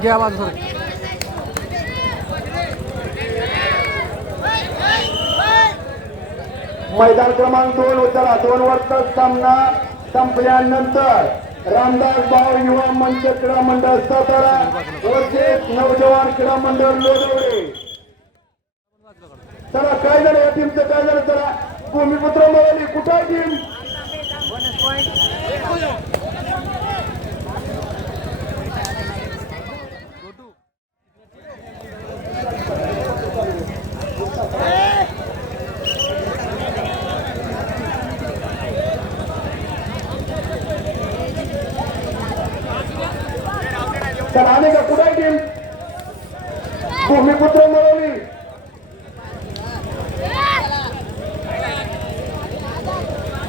घ्या बाजू सर. मैदान क्रमांक 2 चला 2 वाजता सामना संपल्यानंतर रामदास भाऊ युवा मंच क्रीडा मंडळ सातारा वर्सेस नवजवान क्रीडा मंडळ लोदवडे. चला काय झालं या टीमचं काय झालं. चला भूमिपुत्र मिळाली कुठं आहे टीम. चला आले का कुठं आहे टीम. भूमिपुत्र मिळवली.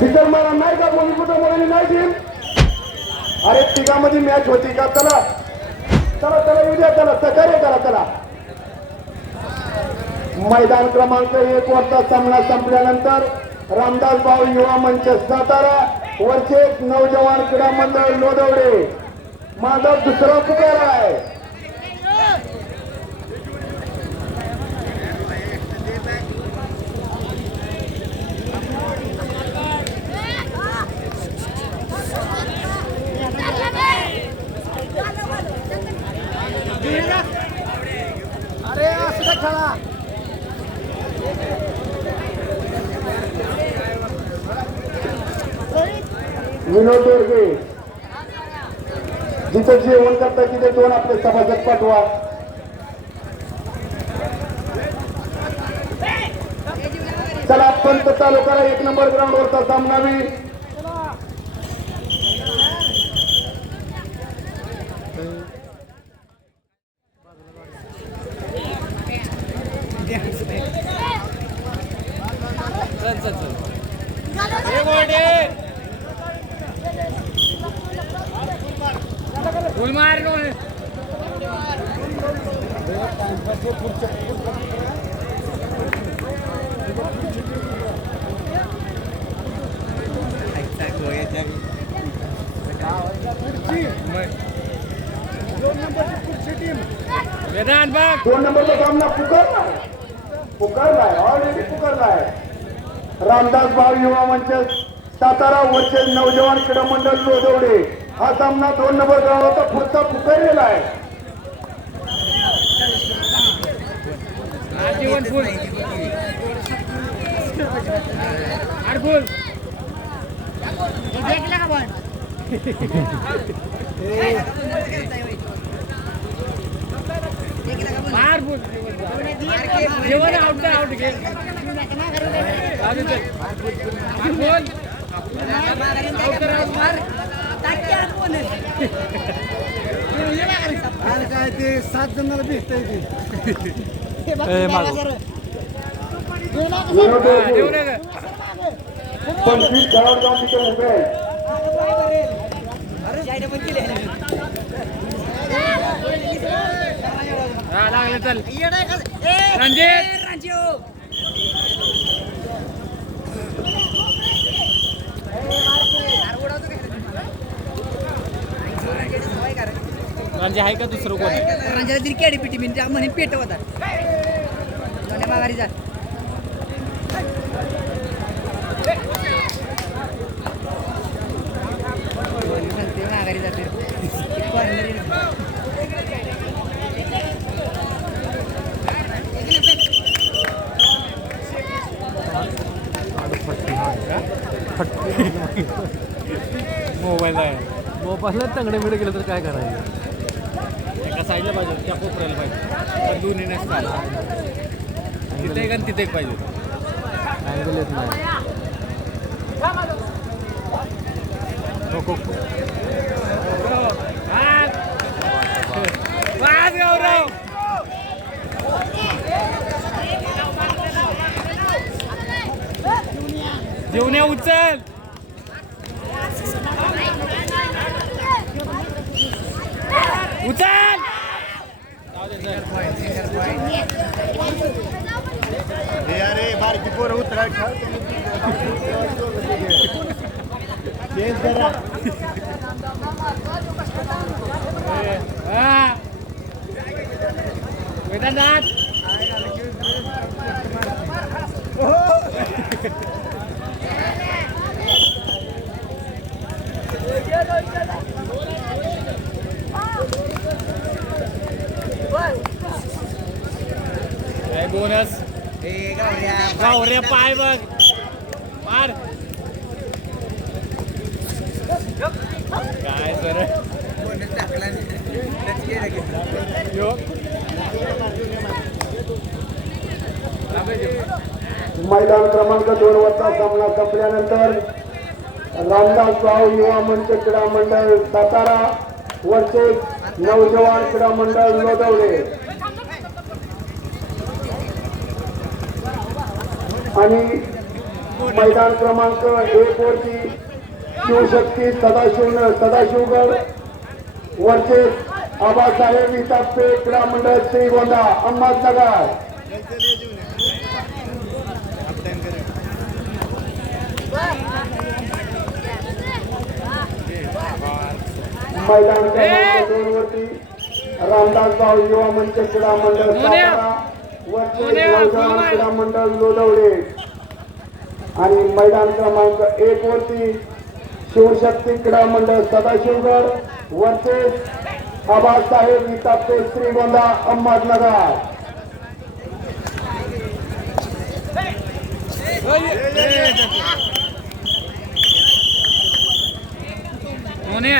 फिकर मला नाही का भूमिपुत्र मिळवली नाही टीम. अरे तिघामध्ये मॅच होती का. चला चला चला येऊ द्या. चला सहकार्य करा. चला मैदान क्रमांक 1 वाजता सामना संपल्यानंतर रामदास भाऊ युवा मंच सातारा वर्सेस नवजवान क्रीडा मंडळ लोदवडे. माझा दुसरा पुकार आहे. अरे असं खेळा. विनोद दोरगे जिथं जेवण करता तिथे 2 आपले सभासद पाठवा. चला पंत तालुका 1 नंबर ग्राउंड वरचा सामना बी दोन नंबरचा सामना पुकारलाय ऑलरेडी पुकारलाय. रामदास भाऊ युवा मंच सातारा वर्सेस नवजवान क्रीडा मंडळ लोदवडे. हा सामना 2 नंबर ग्राउंडचा पुढचा पुकारलेला आहे. काय ते 7 जणांना भेटतंय ते. पंचवीस खेळाडू जाऊन तिथे उभे आहेत. चल म्हणजे आहे का दुसरं कोण रांजाला तरी केडी पिटी मिनिट म्हणे पेट होता माघारी जा. माघारी जाते मोबाईल आहे. मोबाईलला तंगडे मिळे गेलं तर काय करायचं. एका साईडला पाहिजे त्या कोपऱ्याला पाहिजे. दोन्ही तिथे एक आणि तिथे एक पाहिजे. अँगल येत नाही. नको गौरव जेवण उचल. उचल अरे बारकी पोरं उतरा बोनस गावऱ्या पाय बघ मार काय सर मैदान क्रमांक 2 वरचा सामना संपल्यानंतर रामदास भाऊ युवा मंच क्रीडा मंडळ सातारा वरचे नौजवान क्रीडा मंडळ लोदवले आणि मैदान क्रमांक 1 वरची शिवशक्ती सदाशिवगड वरचे आबासाहेब इतापे क्रीडा मंडळ श्रीगोंदा अहमदनगर मैदान क्रमांक 2 वरती रामदास भाऊ युवा मंच क्रीडा मंडळ सातारा वरचे नौजवान क्रीडा मंडळ लोदवडे आणि मैदान क्रमांक 1 वरती शिवशक्ती क्रीडा मंडळ सदाशिवगड वरचे आबासाहेब इतापे श्रीगोंदा अहमदनगर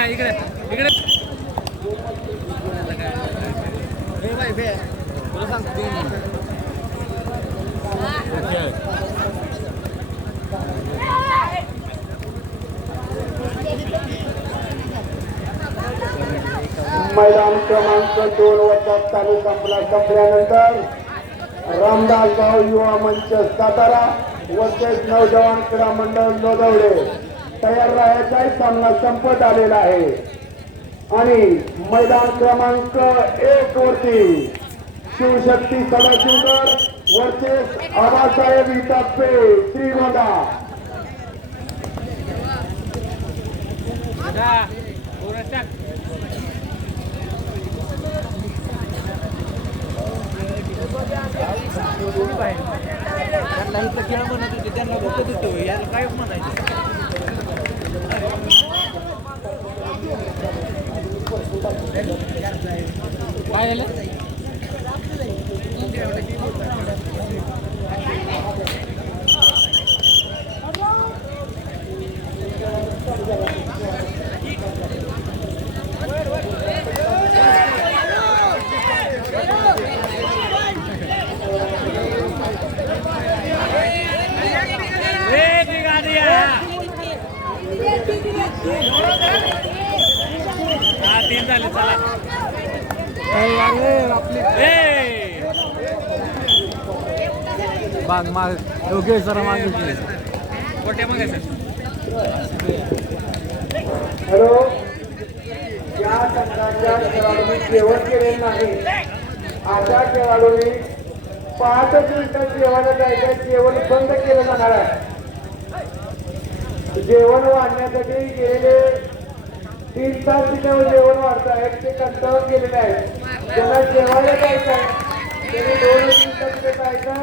इकडे इकडे तुला सांगतो मैदान क्रमांक 2 वरचा चालू संपल्यानंतर रामदास भाऊ युवा मंच सातारा वरचेच नौजवान क्रीडा मंडळ लोदवडे तयार राहायचाही सामना संपत आलेला आहे आणि मैदान क्रमांक 1 वरती शिवशक्ती सदाशिवगड वरचेच आबासाहेब इतापे श्रीगोंदा खेळ म्हणत होते त्यांना बघत होतो याला काय म्हणायचं काय झालं तीन झाले चला बाग माग योग्य सर मागे कोट्या मागे सर हॅलो या संघाच्या खेळाडूंनी जेवण केले नाही अशा खेळाडूंनी 5 मिनिटं जेवायला जायचं जेवण बंद केलं जाणार आहे जेवण वाढण्यासाठी गेलेले 3 तास तिथे जेवण वाढत आहेत ते कंटाळून गेलेले आहेत ज्यांना जेवायला जायचं आहे त्यांनी 2 मिनिटं तिथे जायचं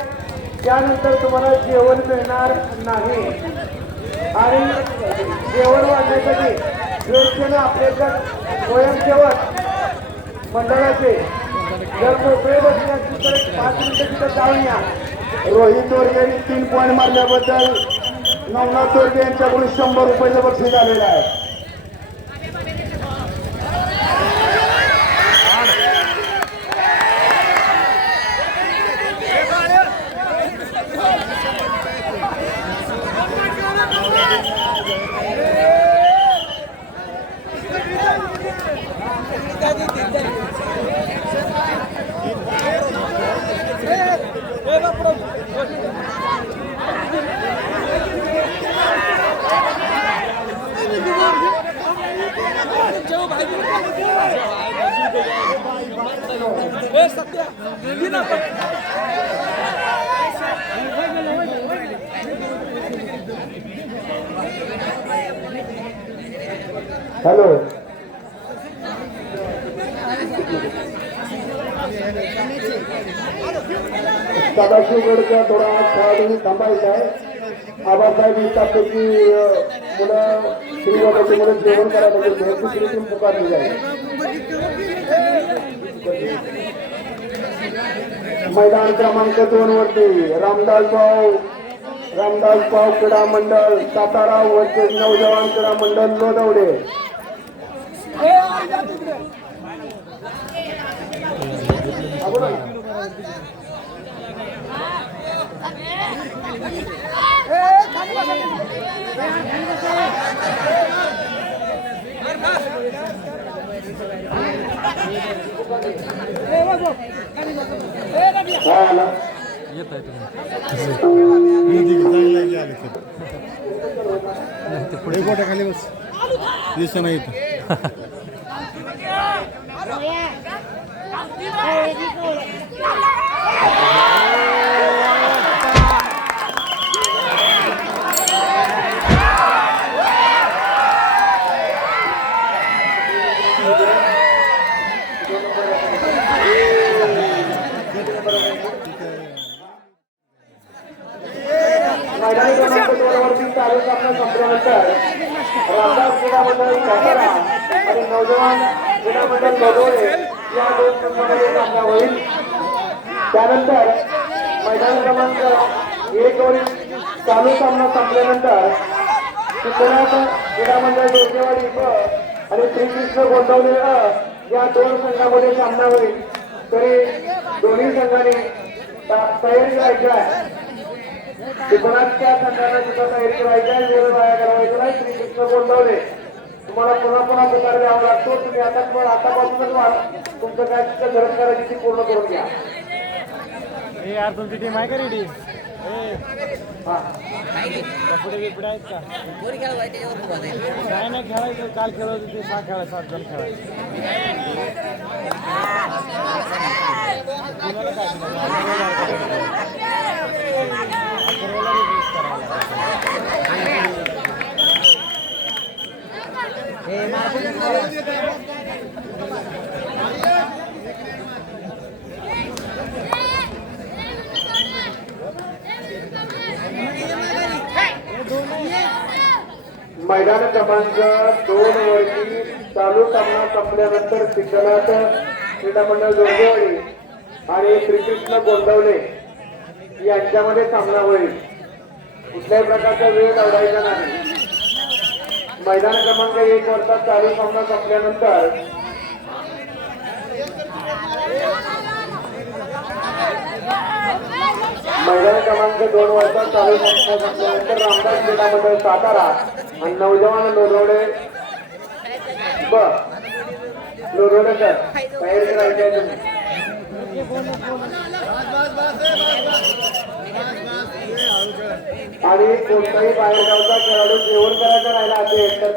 त्यानंतर तुम्हाला जेवण मिळणार नाही आणि जेवण वाढण्यासाठी स्वेच्छेनं आपल्याच्या स्वयंसेवक मंडळाचे जर मोकळे बसले असतील तर 5 मिनिटं तिथं जाऊन या रोहित तोरगे यांनी 3 पॉईंट मारल्याबद्दल नवनाथ तोरगे यांच्याकडून 100 रुपयाचं बक्षीस आलेलं आहे हॅलो सदाशिवगडचा थोडा खेळाडू थांबायचा आहे. आबासाहेब त्यापैकी मुलं श्रीवादाची मुलं जेवण करायला पाहिजे. दुसरी टीम पुकारली जाईल. मैदान क्रमांक 2 वरती रामदास भाऊ क्रीडा मंडळ सातारा वर्सेस नौजवान क्रीडा मंडळ लोदवडे. येत आहे तुम्ही पुढे गोट्या खाली बस दिसत नाही इथं. मैदानी क्रमांक 2 वरती चालू सामना संपल्यानंतर रामदास क्रीडा मंडळ सातारा आणि नौजवान क्रीडा मंडळ लोदोळे या दोन संघांमध्ये सामना होईल. त्यानंतर मैदान क्रमांक 1 वरील चालू सामना संपल्यानंतर सिद्धनाथ क्रीडा मंडळ डोकेवाडी ब आणि श्रीकृष्ण गोंदवले अ या दोन संघांमध्ये सामना होईल. तरी दोन्ही संघांनी तयारी करायची आहे. सिद्धनाथच्या संघाने सुद्धा तयारी करायची आहे. वेळ वाया करायचा नाही. श्रीकृष्ण गोंदवले तुम्हाला पुन्हा पुकार द्यावा लागतो. तुम्ही आतापासूनच तुमचं काय गरज करायची ती पूर्ण करून घ्या. यार तुमची टीम आहे का रेडी? हा पुढे बिपुढे आहेत का? काय नाही खेळायचं. काल खेळत होते 6 खेळायचं 7 जण खेळायचं. मैदान क्रमांक 2 वरती चालू सामना संपल्यानंतर सिद्धनाथ क्रीडा मंडळ जोगेवाडी आणि श्रीकृष्ण गोंदवले यांच्यामध्ये सामना होईल. कुठल्याही प्रकारचा वेळ दौडायचा नाही. मैदान क्रमांक 1 वरचा चालू सामना संपल्यानंतर मैदान क्रमांक 2 वरचा चालू सामना संपल्यानंतर रामदास क्रीडा मंडळ सातारा आणि नौजवान लोदवडे ब लोदवडेकर तयारी करायची आहे तुम्ही. आणि कोणताही बाहेरगावचा खेळाडू जेवण करायचा राहिला असेल तर